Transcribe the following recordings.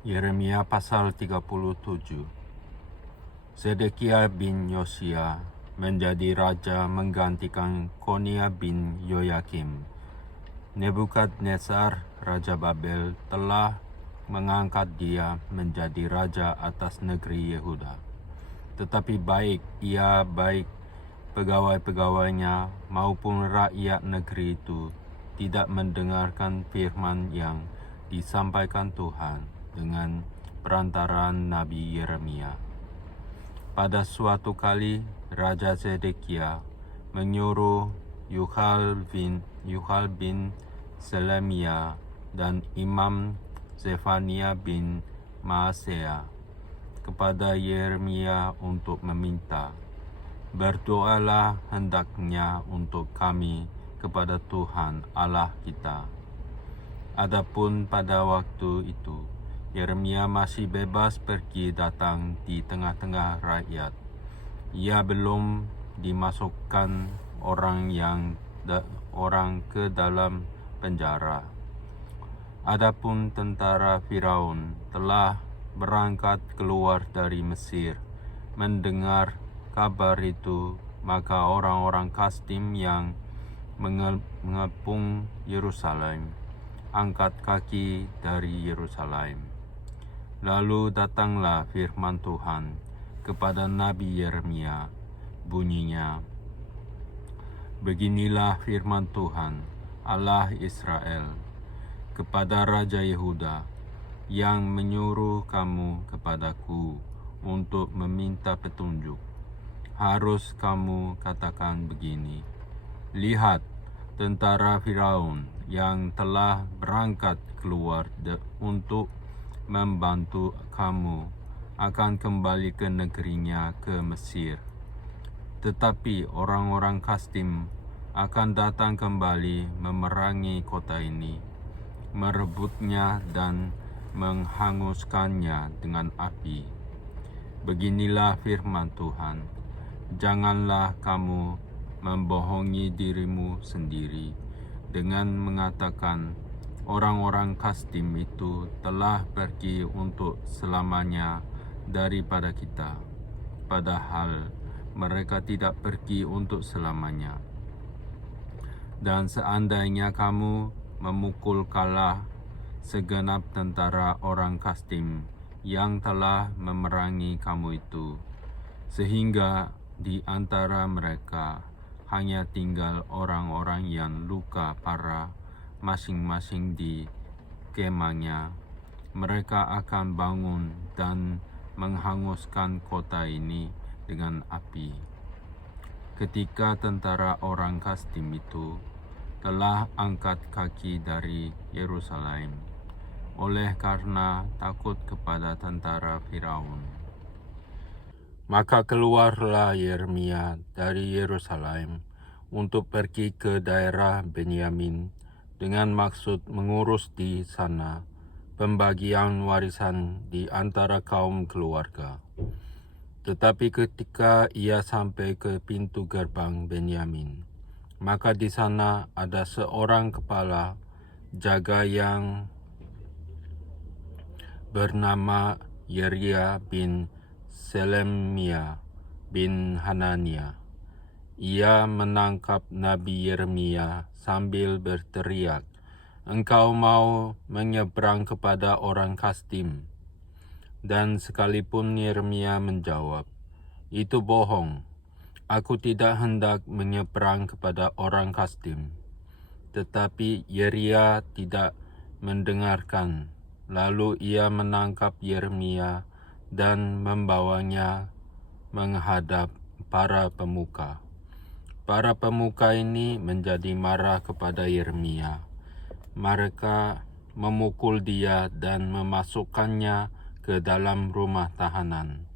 Yeremia pasal 37. Zedekia bin Yosia menjadi raja menggantikan Konia bin Yoyakim. Nebukadnezar raja Babel telah mengangkat dia menjadi raja atas negeri Yehuda. Tetapi baik pegawai-pegawainya maupun rakyat negeri itu tidak mendengarkan firman yang disampaikan Tuhan dengan perantaraan Nabi Yeremia. Pada suatu kali Raja Zedekia menyuruh Yuhal bin Selemia dan Imam Zefania bin Maaseya kepada Yeremia untuk meminta, "Berdoalah hendaknya untuk kami kepada Tuhan Allah kita." Adapun pada waktu itu, Yeremia masih bebas pergi datang di tengah-tengah rakyat. Ia belum dimasukkan orang ke dalam penjara. Adapun tentara Firaun telah berangkat keluar dari Mesir. Mendengar kabar itu, maka orang-orang Kasdim yang mengepung Yerusalem angkat kaki dari Yerusalem. Lalu datanglah firman Tuhan kepada Nabi Yeremia, bunyinya, "Beginilah firman Tuhan, Allah Israel, kepada Raja Yehuda, yang menyuruh kamu kepadaku untuk meminta petunjuk. Harus kamu katakan begini, lihat, tentara Firaun yang telah berangkat keluar untuk membantu kamu akan kembali ke negerinya ke Mesir. Tetapi orang-orang Kasdim akan datang kembali memerangi kota ini, merebutnya dan menghanguskannya dengan api. Beginilah firman Tuhan, janganlah kamu membohongi dirimu sendiri dengan mengatakan, orang-orang Kasdim itu telah pergi untuk selamanya daripada kita, padahal mereka tidak pergi untuk selamanya. Dan seandainya kamu memukul kalah segenap tentara orang Kasdim yang telah memerangi kamu itu, sehingga di antara mereka hanya tinggal orang-orang yang luka parah masing-masing di kemahnya, mereka akan bangun dan menghanguskan kota ini dengan api." Ketika tentara orang Kasdim itu telah angkat kaki dari Yerusalem, oleh karena takut kepada tentara Firaun, maka keluarlah Yeremia dari Yerusalem untuk pergi ke daerah Benyamin dengan maksud mengurus di sana pembagian warisan di antara kaum keluarga. Tetapi ketika ia sampai ke pintu gerbang Benyamin, maka di sana ada seorang kepala jaga yang bernama Yeria bin Selemia bin Hanania. Ia menangkap Nabi Yeremia sambil berteriak, "Engkau mau menyeberang kepada orang Kasdim?" Dan sekalipun Yeremia menjawab, "Itu bohong, aku tidak hendak menyeberang kepada orang Kasdim." Tetapi Yeria tidak mendengarkan. Lalu ia menangkap Yeremia dan membawanya menghadap para pemuka. Para pemuka ini menjadi marah kepada Yeremia. Mereka memukul dia dan memasukkannya ke dalam rumah tahanan,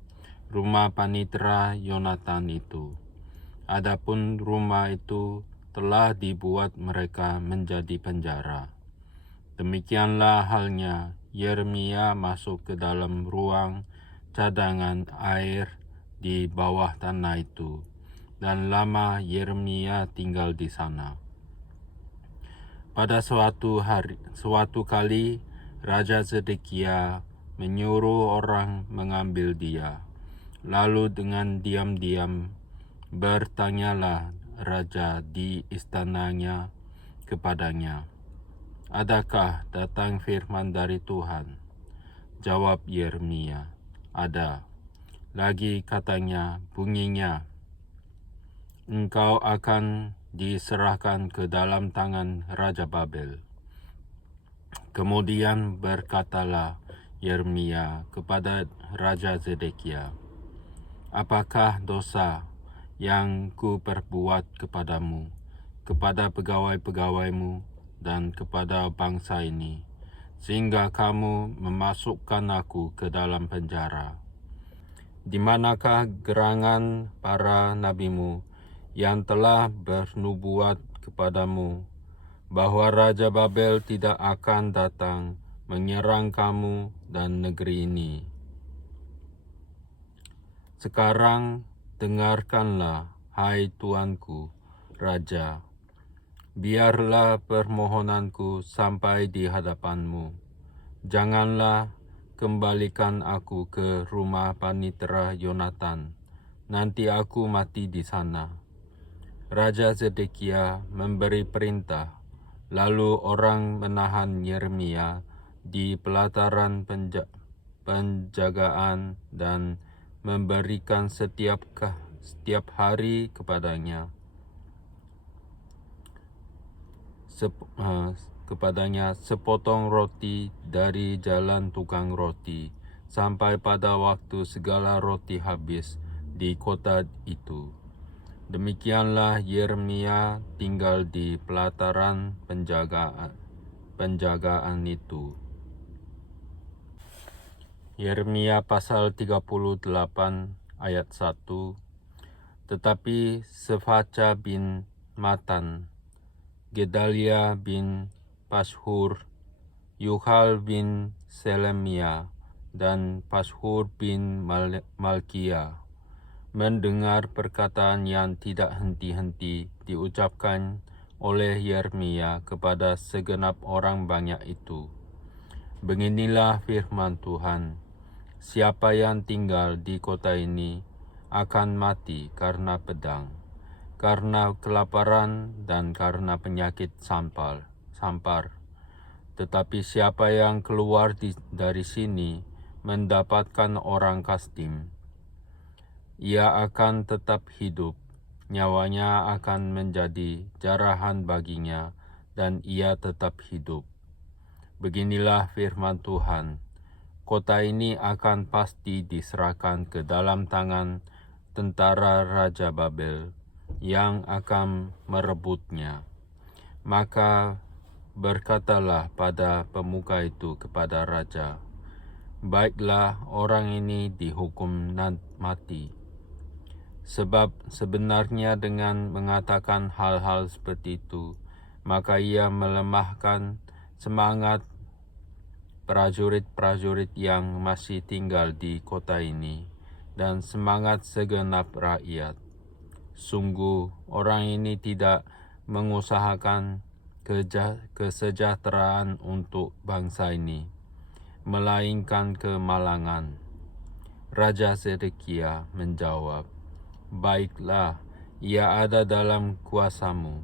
rumah panitera Yonatan itu. Adapun rumah itu telah dibuat mereka menjadi penjara. Demikianlah halnya Yeremia masuk ke dalam ruang cadangan air di bawah tanah itu, dan lama Yeremia tinggal di sana. Pada suatu kali Raja Zedekia menyuruh orang mengambil dia. Lalu dengan diam-diam bertanyalah raja di istananya kepadanya, "Adakah datang firman dari Tuhan?" Jawab Yeremia, "Ada." Lagi katanya, bunyinya, "Engkau akan diserahkan ke dalam tangan Raja Babel." Kemudian berkatalah Yeremia kepada Raja Zedekia, "Apakah dosa yang ku perbuat kepadamu, kepada pegawai-pegawaimu, dan kepada bangsa ini, sehingga kamu memasukkan aku ke dalam penjara? Di manakah gerangan para nabimu yang telah bernubuat kepadamu bahwa Raja Babel tidak akan datang menyerang kamu dan negeri ini? Sekarang dengarkanlah, hai tuanku, Raja. Biarlah permohonanku sampai di hadapanmu. Janganlah kembalikan aku ke rumah panitera Yonatan. Nanti aku mati di sana." Raja Zedekia memberi perintah, lalu orang menahan Yeremia di pelataran penjagaan dan memberikan setiap hari kepadanya sepotong roti dari jalan tukang roti, sampai pada waktu segala roti habis di kota itu. Demikianlah Yeremia tinggal di pelataran penjagaan itu. Yeremia pasal 38 ayat 1. Tetapi Sefaca bin Matan, Gedalia bin Pashhur, Yuhal bin Selemia, dan Pashhur bin Malkia mendengar perkataan yang tidak henti-henti diucapkan oleh Yeremia kepada segenap orang banyak itu. "Beginilah firman Tuhan, siapa yang tinggal di kota ini akan mati karena pedang, karena kelaparan, dan karena penyakit sampar. Tetapi siapa yang keluar dari sini mendapatkan orang Kasdim, ia akan tetap hidup, nyawanya akan menjadi jarahan baginya, dan ia tetap hidup. Beginilah firman Tuhan, kota ini akan pasti diserahkan ke dalam tangan tentara Raja Babel yang akan merebutnya. Maka berkatalah pada pemuka itu kepada raja, baiklah orang ini dihukum mati. Sebab sebenarnya dengan mengatakan hal-hal seperti itu, maka ia melemahkan semangat prajurit-prajurit yang masih tinggal di kota ini, dan semangat segenap rakyat. Sungguh, orang ini tidak mengusahakan kesejahteraan untuk bangsa ini, melainkan kemalangan." Raja Zedekia menjawab, "Baiklah, ia ada dalam kuasamu,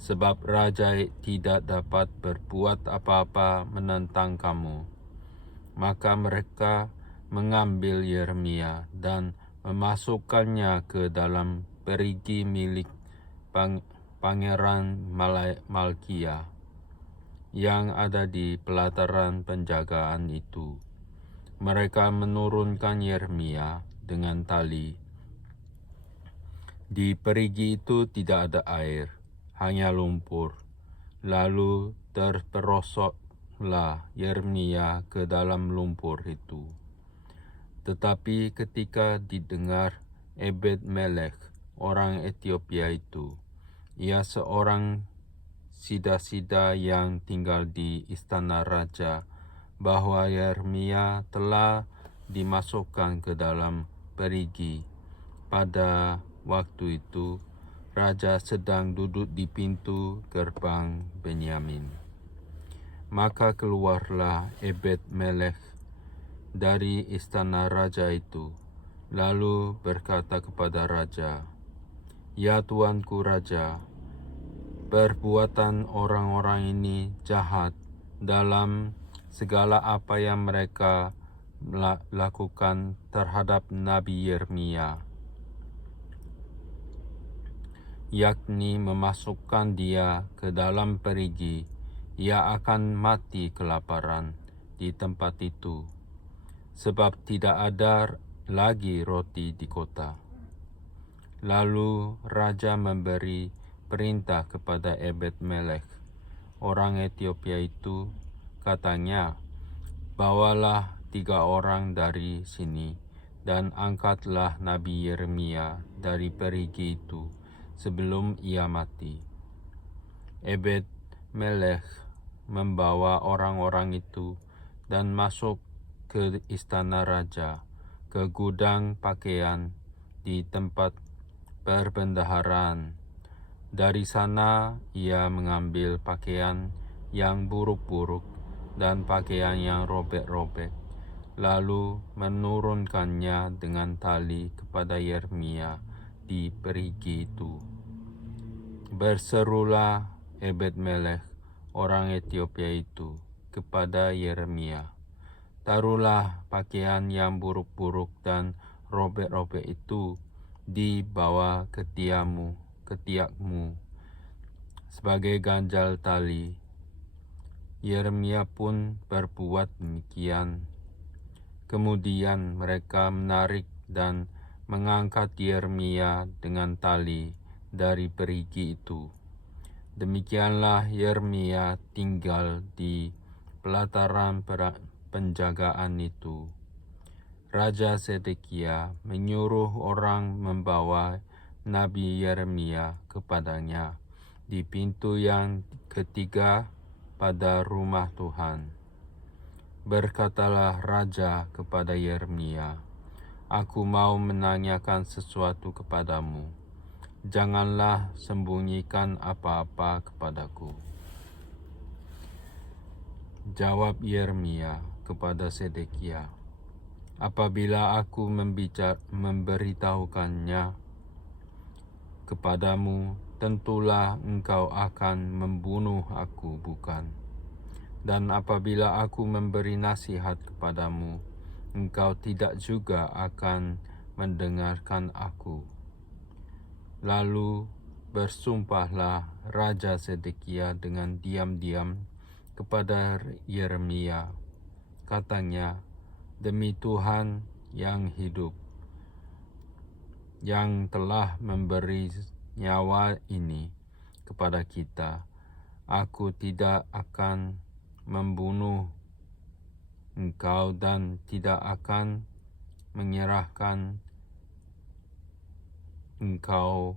sebab raja tidak dapat berbuat apa-apa menentang kamu." Maka mereka mengambil Yeremia dan memasukkannya ke dalam perigi milik Pangeran Malkia yang ada di pelataran penjagaan itu. Mereka menurunkan Yeremia dengan tali. Di perigi itu tidak ada air, hanya lumpur. Lalu terperosoklah Yeremia ke dalam lumpur itu. Tetapi ketika didengar Ebed-Melech, orang Ethiopia itu, ia seorang sida-sida yang tinggal di istana raja, bahwa Yeremia telah dimasukkan ke dalam perigi. Pada waktu itu, raja sedang duduk di pintu gerbang Benyamin. Maka keluarlah Ebed-Melech dari istana raja itu, lalu berkata kepada raja, "Ya tuanku raja, perbuatan orang-orang ini jahat dalam segala apa yang mereka lakukan terhadap Nabi Yeremia, yakni memasukkan dia ke dalam perigi. Ia akan mati kelaparan di tempat itu, sebab tidak ada lagi roti di kota." Lalu raja memberi perintah kepada Ebed-Melek, orang Etiopia itu, katanya, "Bawalah 3 orang dari sini, dan angkatlah Nabi Yeremia dari perigi itu sebelum ia mati." Ebed-Melek membawa orang-orang itu dan masuk ke istana raja, ke gudang pakaian di tempat perbendaharaan. Dari sana ia mengambil pakaian yang buruk-buruk dan pakaian yang robek-robek, lalu menurunkannya dengan tali kepada Yeremia di perigi itu. Berserulah Ebed-Melek, orang Etiopia itu, kepada Yeremia, "Taruhlah pakaian yang buruk-buruk dan robek-robek itu di bawah ketiakmu sebagai ganjal tali." Yeremia pun berbuat demikian. Kemudian mereka menarik dan mengangkat Yeremia dengan tali dari perigi itu. Demikianlah Yeremia tinggal di pelataran penjagaan itu. Raja Zedekia menyuruh orang membawa Nabi Yeremia kepadanya di pintu yang ketiga pada rumah Tuhan. Berkatalah raja kepada Yeremia, "Aku mau menanyakan sesuatu kepadamu. Janganlah sembunyikan apa-apa kepadaku." Jawab Yeremia kepada Zedekia, "Apabila aku memberitahukannya kepadamu, tentulah engkau akan membunuh aku, bukan? Dan apabila aku memberi nasihat kepadamu, engkau tidak juga akan mendengarkan aku." Lalu bersumpahlah Raja Zedekia dengan diam-diam kepada Yeremia. Katanya, "Demi Tuhan yang hidup, yang telah memberi nyawa ini kepada kita, aku tidak akan membunuh engkau dan tidak akan menyerahkan engkau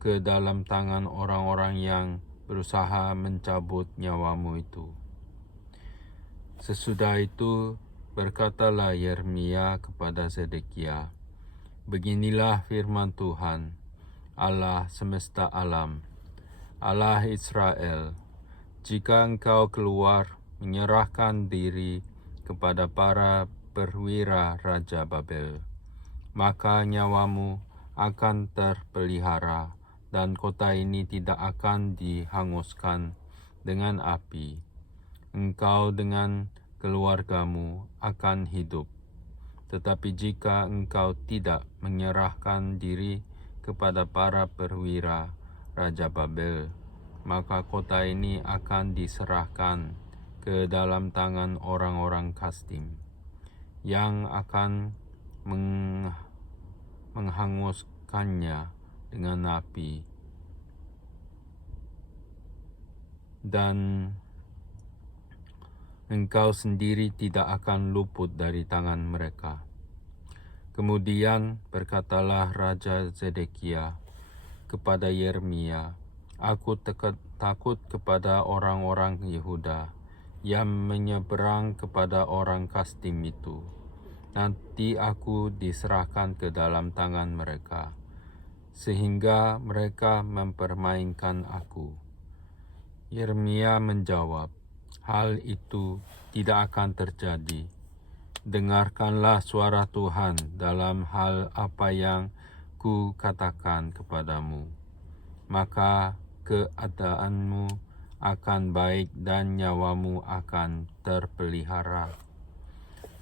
ke dalam tangan orang-orang yang berusaha mencabut nyawamu itu." Sesudah itu berkatalah Yeremia kepada Zedekia, "Beginilah firman Tuhan, Allah semesta alam, Allah Israel, jika engkau keluar menyerahkan diri kepada para perwira Raja Babel, maka nyawamu akan terpelihara dan kota ini tidak akan dihanguskan dengan api. Engkau dengan keluargamu akan hidup. Tetapi jika engkau tidak menyerahkan diri kepada para perwira Raja Babel, maka kota ini akan diserahkan ke dalam tangan orang-orang Kasdim, yang akan menghanguskannya dengan api, dan engkau sendiri tidak akan luput dari tangan mereka." Kemudian berkatalah Raja Zedekia kepada Yeremia, "Aku takut kepada orang-orang Yehuda yang menyeberang kepada orang Kasdim itu. Nanti aku diserahkan ke dalam tangan mereka, sehingga mereka mempermainkan aku." Yeremia menjawab, "Hal itu tidak akan terjadi. dengarkanlah suara Tuhan dalam hal apa yang ku katakan kepadamu, maka keadaanmu akan baik dan nyawamu akan terpelihara.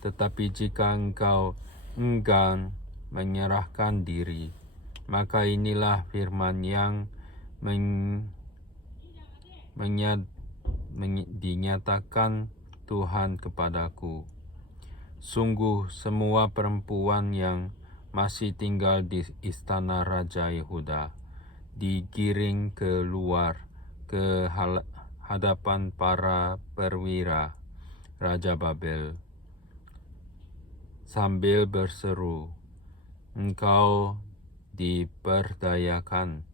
Tetapi jika engkau enggan menyerahkan diri, maka inilah firman yang dinyatakan Tuhan kepadaku. Sungguh semua perempuan yang masih tinggal di istana Raja Yehuda digiring keluar ke hadapan para perwira Raja Babel sambil berseru, engkau diperdayakan,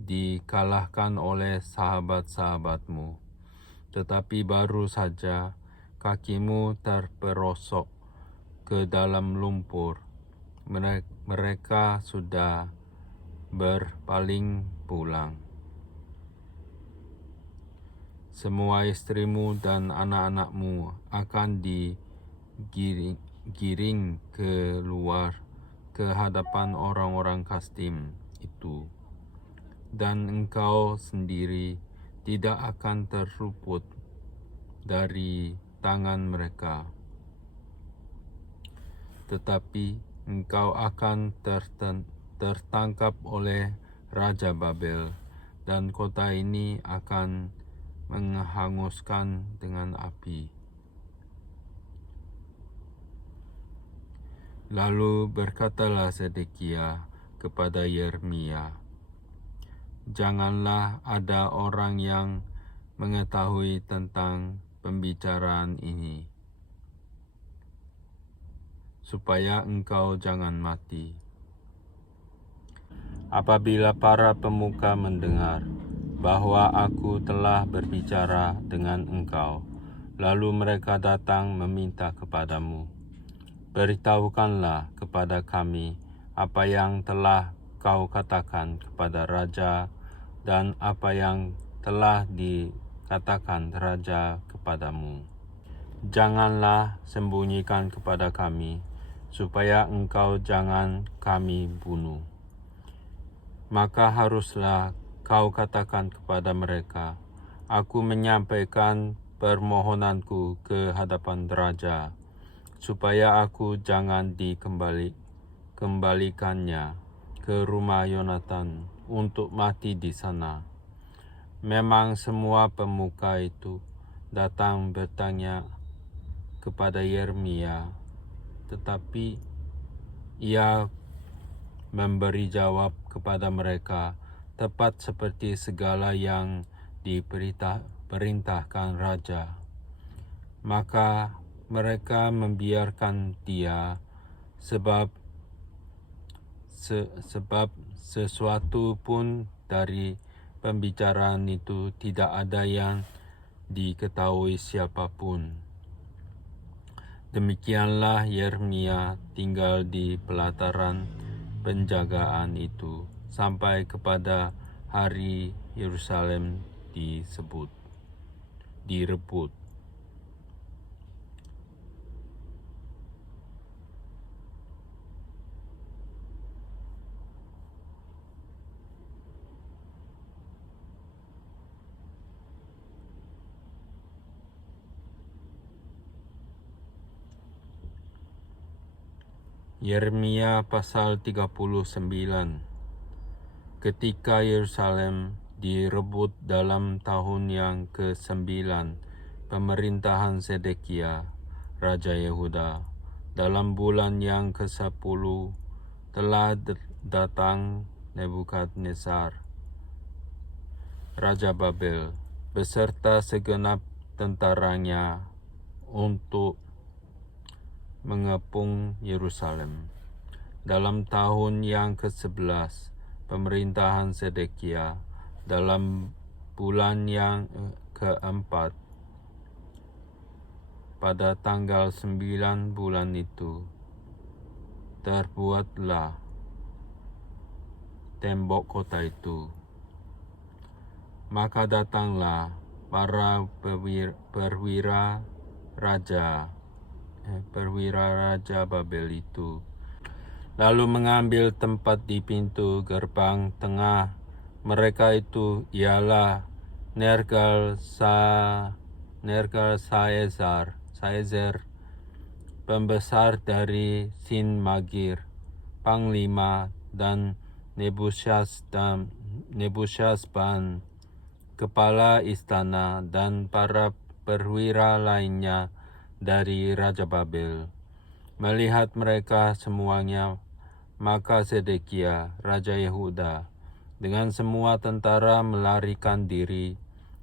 dikalahkan oleh sahabat-sahabatmu, tetapi baru saja kakimu terperosok ke dalam lumpur, mereka sudah berpaling pulang. Semua istrimu dan anak-anakmu akan digiring keluar ke hadapan orang-orang Kasdim itu, dan engkau sendiri tidak akan terluput dari tangan mereka, tetapi engkau akan tertangkap oleh Raja Babel, dan kota ini akan menghanguskan dengan api. Lalu berkatalah Zedekia kepada Yeremia, janganlah ada orang yang mengetahui tentang pembicaraan ini, supaya engkau jangan mati. Apabila para pemuka mendengar bahwa aku telah berbicara dengan engkau, lalu mereka datang meminta kepadamu, beritahukanlah kepada kami apa yang telah kau katakan kepada raja dan apa yang telah dikatakan raja kepadamu. Janganlah sembunyikan kepada kami, supaya engkau jangan kami bunuh. Maka haruslah kau katakan kepada mereka, aku menyampaikan permohonanku ke hadapan raja, supaya aku jangan dikembalikannya ke rumah Yonatan untuk mati di sana. Memang semua pemuka itu datang bertanya kepada Yeremia, tetapi ia memberi jawab kepada mereka tepat seperti segala yang diperintahkan raja. Maka mereka membiarkan dia, sebab sesuatu pun dari pembicaraan itu tidak ada yang diketahui siapapun. Demikianlah Yeremia tinggal di pelataran penjagaan itu sampai kepada hari Yerusalem direbut. Yeremia pasal 39. Ketika Yerusalem direbut dalam tahun yang ke-9 pemerintahan Zedekia, Raja Yehuda, dalam bulan yang ke-10 telah datang Nebukadnezar, Raja Babel, beserta segenap tentaranya untuk mengepung Yerusalem. Dalam tahun yang ke-11 pemerintahan Zedekia, dalam bulan yang ke-4, pada tanggal 9 bulan itu, terbuatlah tembok kota itu. Maka datanglah para perwira raja perwira Raja Babel itu. Lalu mengambil tempat di pintu gerbang tengah mereka itu ialah Nergal-Saezer, pembesar dari Sin Magir, panglima, dan Nebusyazban, kepala istana, dan para perwira lainnya dari Raja Babel. Melihat mereka semuanya, maka Zedekia, Raja Yehuda, dengan semua tentara melarikan diri,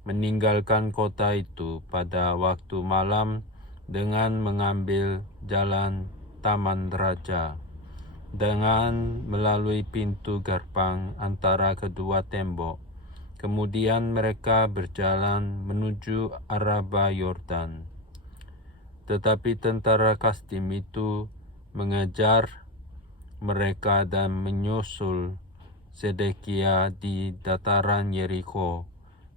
meninggalkan kota itu pada waktu malam dengan mengambil jalan Taman Raja, dengan melalui pintu gerbang antara kedua tembok. Kemudian mereka berjalan menuju Araba Yordan. Tetapi tentara Kasdim itu mengejar mereka dan menyusul Zedekia di dataran Yeriko.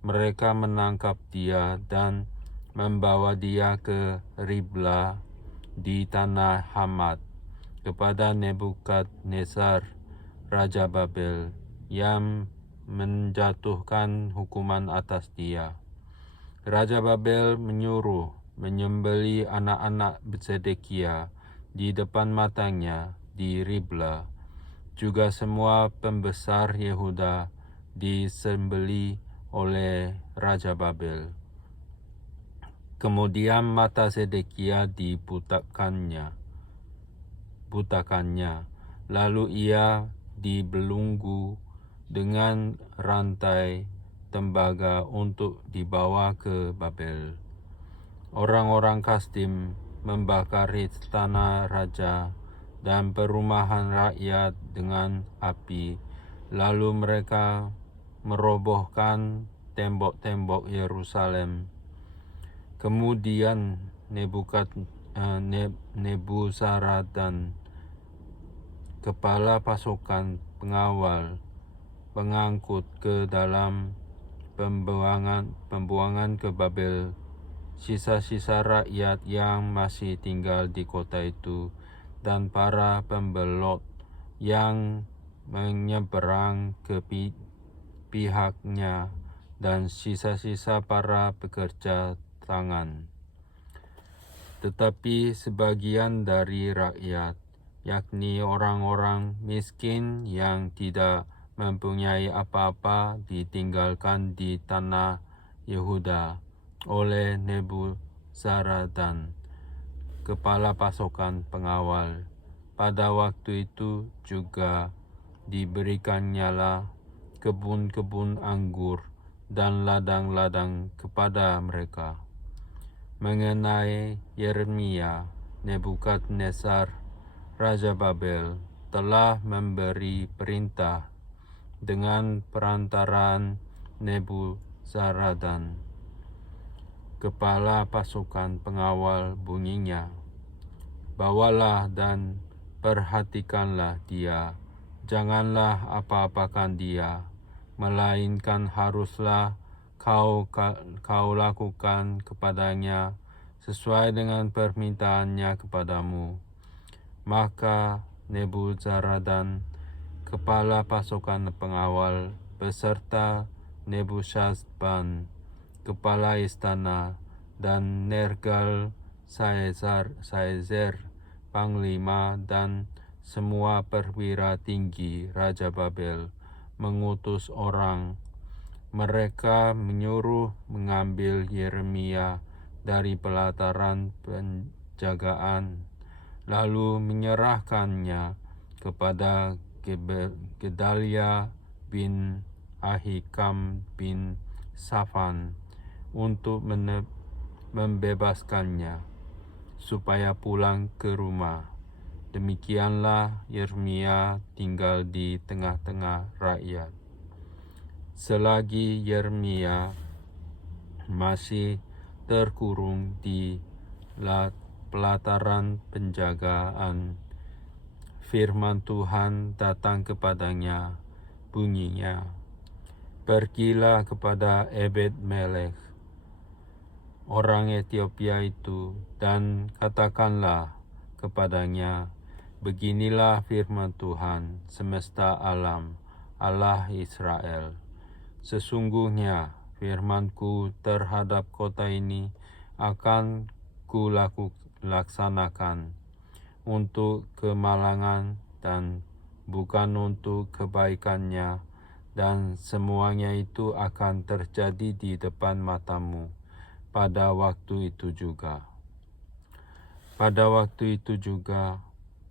Mereka menangkap dia dan membawa dia ke Ribla di tanah Hamat kepada Nebukadnezar, Raja Babel, yang menjatuhkan hukuman atas dia. Raja Babel menyuruh menyembelih anak-anak Zedekia di depan matanya di Ribla. Juga semua pembesar Yehuda disembelih oleh Raja Babel. Kemudian mata Zedekia dibutakannya, lalu ia dibelenggu dengan rantai tembaga untuk dibawa ke Babel. Orang-orang Kasdim membakar istana raja dan perumahan rakyat dengan api, lalu mereka merobohkan tembok-tembok Yerusalem. Kemudian Nebuzaradan, kepala pasukan pengawal, pengangkut ke dalam pembuangan ke Babel sisa-sisa rakyat yang masih tinggal di kota itu dan para pembelot yang menyeberang ke pihaknya dan sisa-sisa para pekerja tangan. Tetapi sebagian dari rakyat, yakni orang-orang miskin yang tidak mempunyai apa-apa, ditinggalkan di tanah Yehuda oleh Nebuzaradan, kepala pasukan pengawal. Pada waktu itu juga diberikannya kebun-kebun anggur dan ladang-ladang kepada mereka. Mengenai Yeremia, Nebukadnezar, Raja Babel, telah memberi perintah dengan perantaraan Nebuzaradan, kepala pasukan pengawal, bunyinya, bawalah dan perhatikanlah dia, janganlah apa-apakan dia, melainkan haruslah kau lakukan kepadanya sesuai dengan permintaannya kepadamu. Maka Nebuzaradan, kepala pasukan pengawal, beserta Nebusyazban, kepala istana, dan Nergal-Saezer, panglima, dan semua perwira tinggi Raja Babel mengutus orang. Mereka menyuruh mengambil Yeremia dari pelataran penjagaan, lalu menyerahkannya kepada Gedalia bin Ahikam bin Safan untuk membebaskannya, supaya pulang ke rumah. Demikianlah Yeremia tinggal di tengah-tengah rakyat. Selagi Yeremia masih terkurung di pelataran penjagaan, firman Tuhan datang kepadanya, bunyinya, pergilah kepada Ebed-Melech, orang Etiopia itu dan katakanlah kepadanya, beginilah firman Tuhan semesta alam, Allah Israel. Sesungguhnya firman-Ku terhadap kota ini akan laksanakan untuk kemalangan dan bukan untuk kebaikannya, dan semuanya itu akan terjadi di depan matamu pada waktu itu juga. Pada waktu itu juga,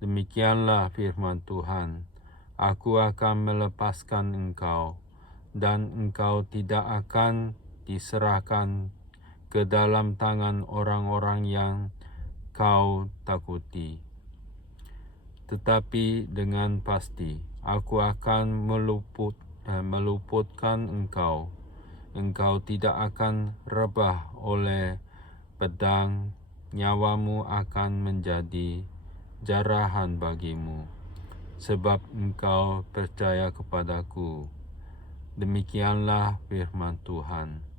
demikianlah firman Tuhan, Aku akan melepaskan engkau, dan engkau tidak akan diserahkan ke dalam tangan orang-orang yang kau takuti. Tetapi dengan pasti, Aku akan meluputkan engkau. Engkau tidak akan rebah oleh pedang, nyawamu akan menjadi jarahan bagimu, sebab engkau percaya kepadaku. Demikianlah firman Tuhan.